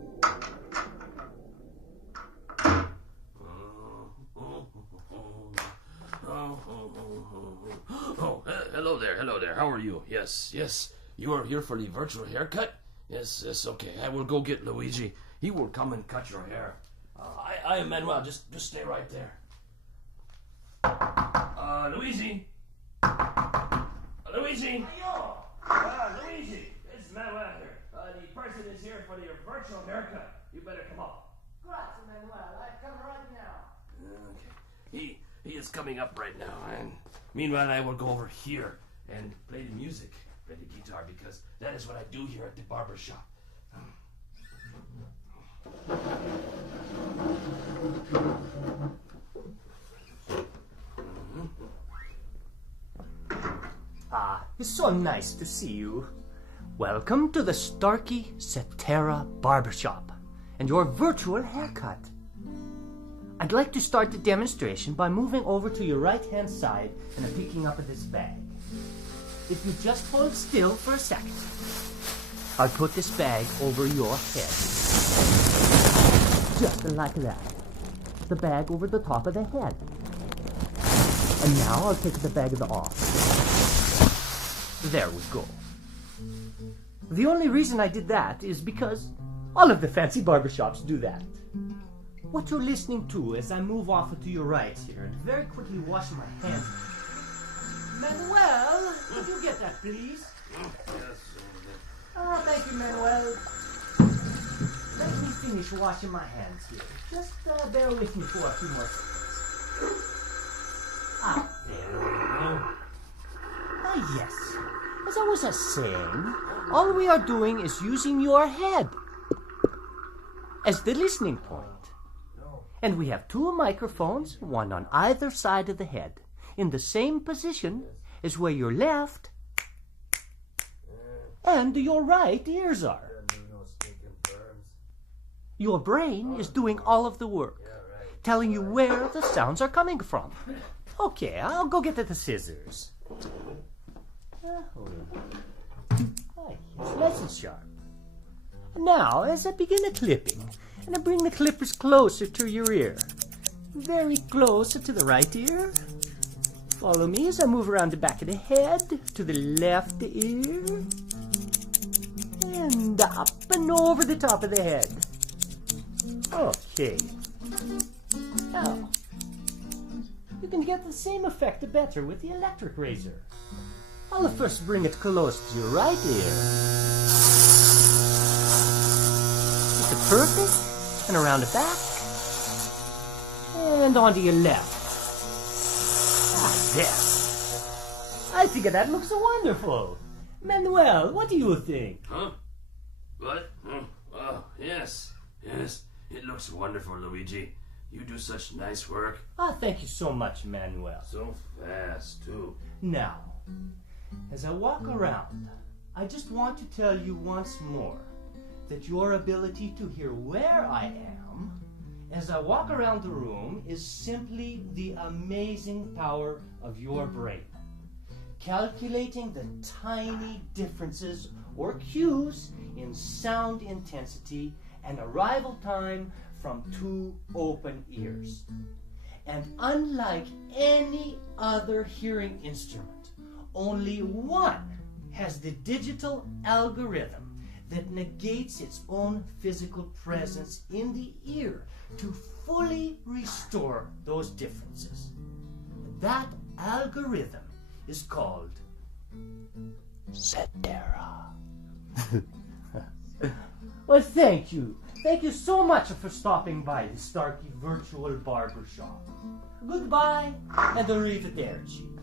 Oh, hello there. How are you? Yes. You are here for the virtual haircut? Yes, okay. I will go get Luigi. He will come and cut your hair. I am Manuel. Just stay right there. Luigi? Luigi? Luigi, it's Manuel here. The person is here for your virtual haircut. You better come up. Grazie, Manuel. I come right now. Okay. He is coming up right now, and meanwhile I will go over here and play the music, play the guitar, because that is what I do here at the barber shop. It's so nice to see you. Welcome to the Starkey Cetera Barbershop and your virtual haircut. I'd like to start the demonstration by moving over to your right-hand side and picking up this bag. If you just hold still for a second, I'll put this bag over your head. Just like that. The bag over the top of the head. And now I'll take the bag off. There we go. The only reason I did that is because all of the fancy barbershops do that. What you're listening to as I move off to your right here and very quickly wash my hands. Manuel, could you get that, please? Yes. Thank you, Manuel. Let me finish washing my hands here. Just bear with me for a few more seconds. There we go. Yes. As I was saying, all we are doing is using your head as the listening point. And we have two microphones, one on either side of the head, in the same position as where your left and your right ears are. Your brain is doing all of the work, telling you where the sounds are coming from. Okay, I'll go get the scissors. It's nice and sharp. Now, as I begin the clipping, and I bring the clippers closer to your ear, very close to the right ear. Follow me as I move around the back of the head to the left ear, and up and over the top of the head. Okay. Now, you can get the same effect better with the electric razor. I'll first bring it close to your right ear. It's perfect, and around the back, and onto your left. Yes. I think that looks wonderful. Manuel, what do you think? Huh? What? Oh, yes. It looks wonderful, Luigi. You do such nice work. Thank you so much, Manuel. So fast, too. Now, as I walk around, I just want to tell you once more that your ability to hear where I am as I walk around the room is simply the amazing power of your brain. Calculating the tiny differences or cues in sound intensity and arrival time from two open ears. And unlike any other hearing instrument, only one has the digital algorithm that negates its own physical presence in the ear to fully restore those differences. That algorithm is called Cetera. Well, thank you. Thank you so much for stopping by the Starkey Virtual Barbershop. Goodbye and arrivederci.